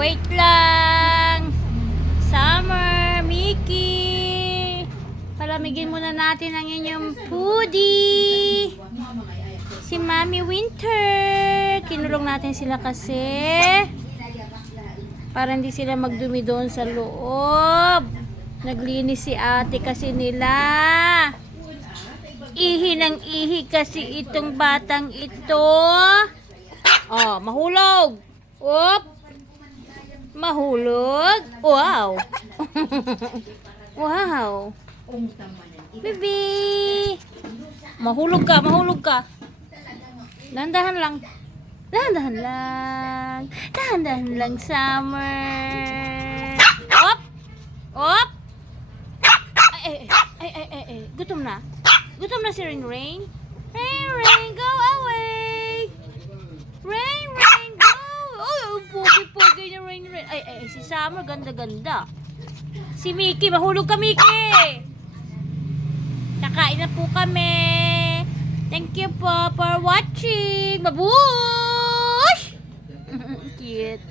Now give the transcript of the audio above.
wait lang. Summer, Mickey. Palamigin muna natin ang inyong foodie. Si Mami Winter. Kinulong natin sila kasi. Para hindi sila magdumi doon sa loob. Naglinis si ate kasi nila. Ihi ng ihi kasi itong batang ito. Oh, mahulog. Op. Mahulog. Wow. wow. Bibi. Mahulog ka, mahulog ka. Dahan-dahan lang. Dahan-dahan lang. Dahan-dahan lang, summer. Op. Op. Ay, ay, ay, ay, ay. Gutom na. Gutom na si Rain Rain. Rain Rain, go away. Rain Rain, go. Ay, ang pogi-pogi Ay, ay, ay, si Summer, ganda-ganda. Si Mickey, mahulog ka, Mickey. Nakain na po kami. Thank you po for watching. Babush! Cute.